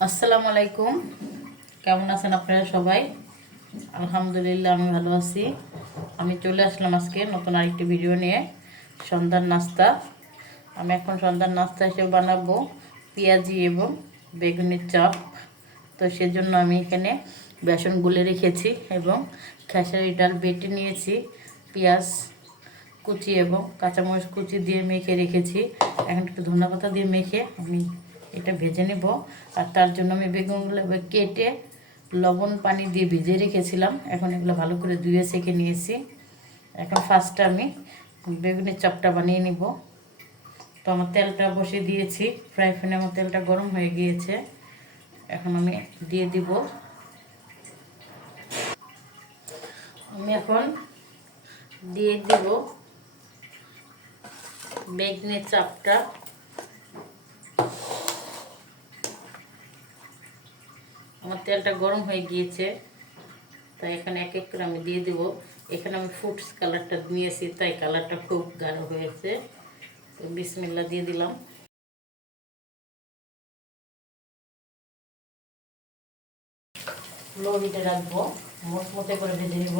আসসালামু আলাইকুম। কেমন আছেন আপনারা সবাই? আলহামদুলিল্লাহ আমি ভালো আছি। আমি চলে আসলাম আজকে নতুন আরেকটি ভিডিও নিয়ে। সন্ধ্যার নাস্তা। আমি এখন সন্ধ্যার নাস্তা হিসেবে বানাবো পেঁয়াজি এবং বেগুনের চপ। তো সেজন্য আমি এখানে বেসন গুলে রেখেছি এবং খেসারি ডাল বেটে নিয়েছি, পেঁয়াজ কুচি এবং কাঁচামরিচ কুচি দিয়ে মেখে রেখেছি। এখন একটু ধনেপাতা দিয়ে মেখে আমি এটা ভেজে নেব। আর তার জন্য আমি বেগুনগুলো কেটে লবণ পানি দিয়ে ভিজিয়ে রেখেছিলাম। এখন এগুলো ভালো করে ধুয়ে সেঁকে নিয়েছি। এখন ফার্স্টে আমি বেগুনের চপটা বানিয়ে নিব। তো আমার তেলটা বসিয়ে দিয়েছি, ফ্রাই প্যানে আমার তেলটা গরম হয়ে গিয়েছে। এখন আমি দিয়ে দিব, আমি এখন দিয়ে দিব বেগুনের চপটা। আমার তেলটা গরম হয়ে গিয়েছে, তাই এখানে এক এক করে আমি দিয়ে দিব। এখানে আমি ফুডস কালারটা নিয়েছি, তাই কালারটা খুব গাঢ় হয়েছে। তো বিসমিল্লাহ দিয়ে দিলাম। লো হিটে রাখবো, মচমচে করে ভেজে নিব।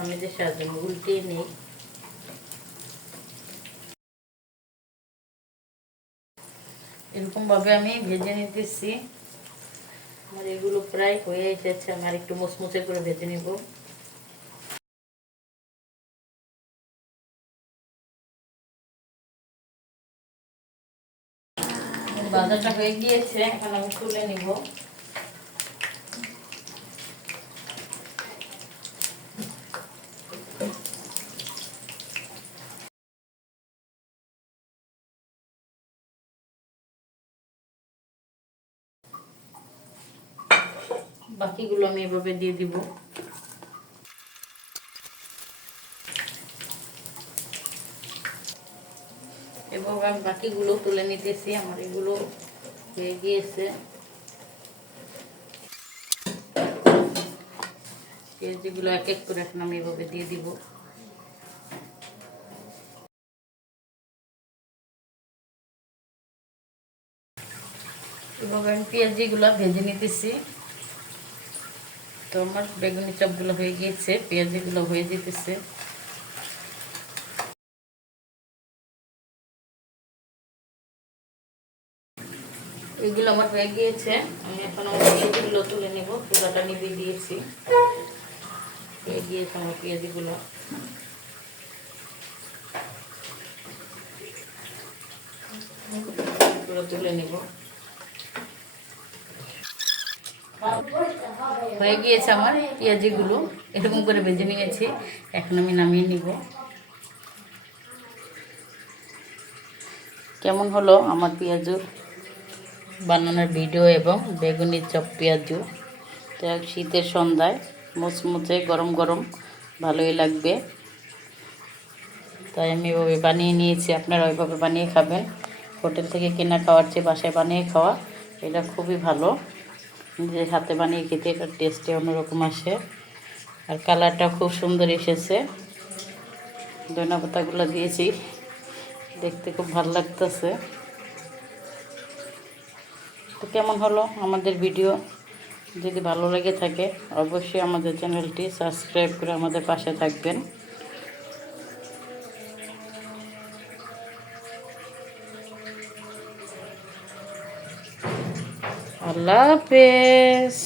আমি যে সাহায্য উল্টিয়ে নিই। এরকমভাবে আমি ভেজে নিতেছি। আমার এগুলো প্রায় হয়ে এসেছে, আমার একটু মচমচে করে ভেজে নিব। বাজারটা হয়ে গিয়েছে, এখন আমি তুলে নিব। বাকিগুলো আমি এভাবে দিয়ে দিব। এবং আমি বাকিগুলো তুলে নিতেছি। আমার এগুলো হয়ে গিয়েছে। পেঁয়াজগুলো এক এক করে এখন আমি এভাবে দিয়ে দিব। এভাবে আমি পেঁয়াজিগুলো ভেজে নিতেছি। তো আমার বেগুনি চপগুলো হয়ে গিয়েছে, পেঁয়াজিগুলো হয়ে যেতেছে। এগুলো আমার হয়ে গিয়েছে। আমি এখন আমার পেঁয়াজিগুলো তুলে নেব। চুলাটা নিভিয়ে দিয়েছি। হয়ে গিয়েছে আমার পেঁয়াজিগুলো। তুলে নেব। হয়ে গিয়েছে আমার পেঁয়াজিগুলো, এরকম করে ভেজে নিয়েছি। এখন আমি নামিয়ে নিব। কেমন হলো আমার পেঁয়াজু বানানোর ভিডিও এবং বেগুনি চপ পেঁয়াজু? তো শীতের সন্ধ্যায় মুচমুচে গরম গরম ভালোই লাগবে। তাই আমি এভাবে বানিয়ে নিয়েছি। আপনারা ওইভাবে বানিয়ে খাবেন। হোটেল থেকে কেনা খাওয়ার চেয়ে বাসায় বানিয়ে খাওয়া এটা খুবই ভালো। নিজের হাতে বানিয়ে খেতে এটার টেস্টে অন্যরকম আসে। আর কালারটা খুব সুন্দর এসেছে। ধনেপাতাগুলো দিয়েছি, দেখতে খুব ভালো লাগতেছে। তো কেমন হলো আমাদের ভিডিও? যদি ভালো লেগে থাকে অবশ্যই আমাদের চ্যানেলটি সাবস্ক্রাইব করে আমাদের পাশে থাকবেন। আল্লাহ হাফেজ।